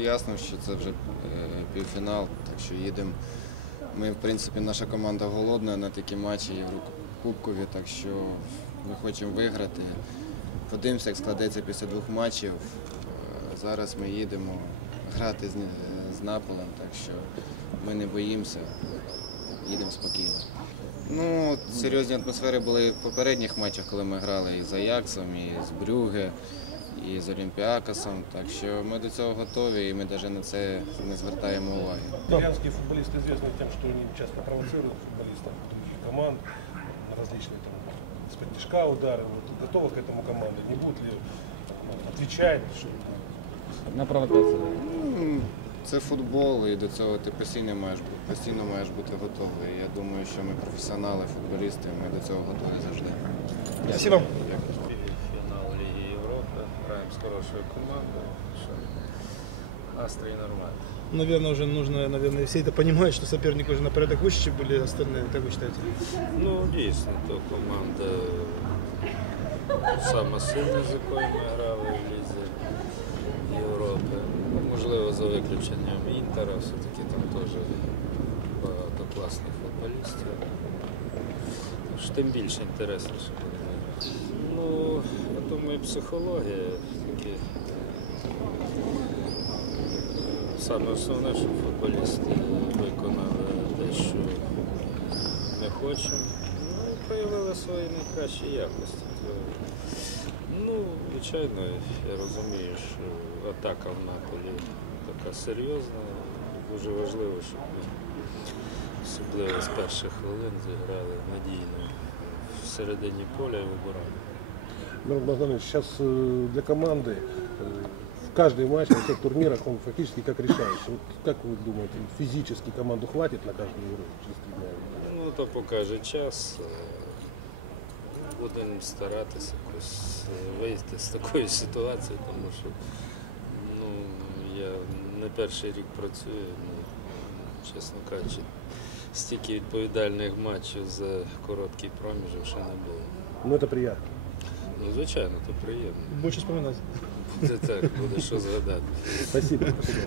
ясно, що це вже е, півфінал, так що їдемо. Ми, в принципі, наша команда голодна на такі матчі Єврокубкові, так що ми хочемо виграти. Подивимося, як складеться після двох матчів. Е, Зараз ми їдемо грати з, з Наполем, так що ми не боїмося, їдемо спокійно. Ну, серйозні атмосфери були в попередніх матчах, коли ми грали і з Аяксом, і з Брюге, і з Олімпіакосом. Так що ми до цього готові і ми навіть на це не звертаємо уваги. Итальянские футболисты известны тем, что они часто провоцируют футболистов других команд на различные там из-под тяжка удары. Вот, готова к этому команда? Не будет ли ну, отвечать? Что... На провокацію. Ну, Це футбол, і до цього ти постійно маєш бути, постійно маєш бути готовий. Я думаю, що ми професіонали, футболісти, ми до цього готові завжди. Спасибо. Дякую. фінал Ліги Європи. Граємо з хорошою командою. Що настрій нормальний. Наверное, уже нужно, наверное, все это понимают, что соперник уже на порядок выше, чем были остальные, как вы считаете? Ну, дійсно, то команда сама сильна, з якою ми грали в Лізі Європи. Можливо, за виключенням Інтера, все-таки там теж багато класних футболістів. Тож тим більше інтересніше буде. Думаю, психологія такі. Саме основне, щоб футболісти виконали те, що ми хочемо. Ну, і проявили свої найкращі якості. Ну, звичайно, я розумію, що атака в Наполі така серйозна. Дуже важливо, щоб ми особливо з перших хвилин зіграли надійно в середині поля і в. Мирон Богданович, сейчас э, для команды э, в каждый матч на всех турнирах он фактически как решающий. Вот как вы думаете, физически команду хватит на каждую игру? через три дня? Ну, то покаже час. Е, Будемо старатися якось е, вийти з такої ситуації, тому що ну, я не перший рік працюю, ну, чесно кажучи, стільки відповідальних матчів за короткий проміжок ще не було. Ну это приятно. Ну, звичайно, то приємно. Больше вспоминать. Це так, буде що згадати. Спасибо. Спасибо.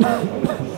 Так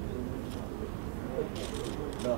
Да,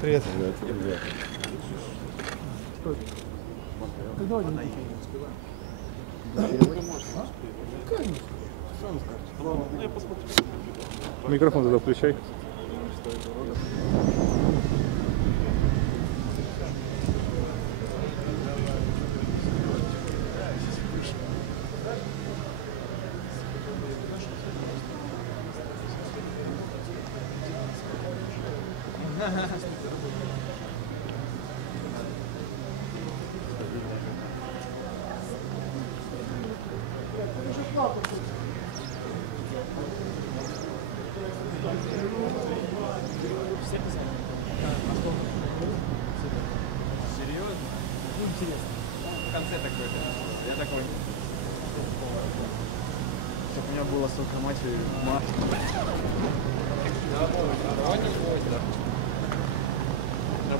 Привет. Привет. Микрофон тогда включай. Серьезно? Ну, интересно. В конце такой-то. Я такой. Чтоб у меня было столько мать и мать.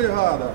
Brigada.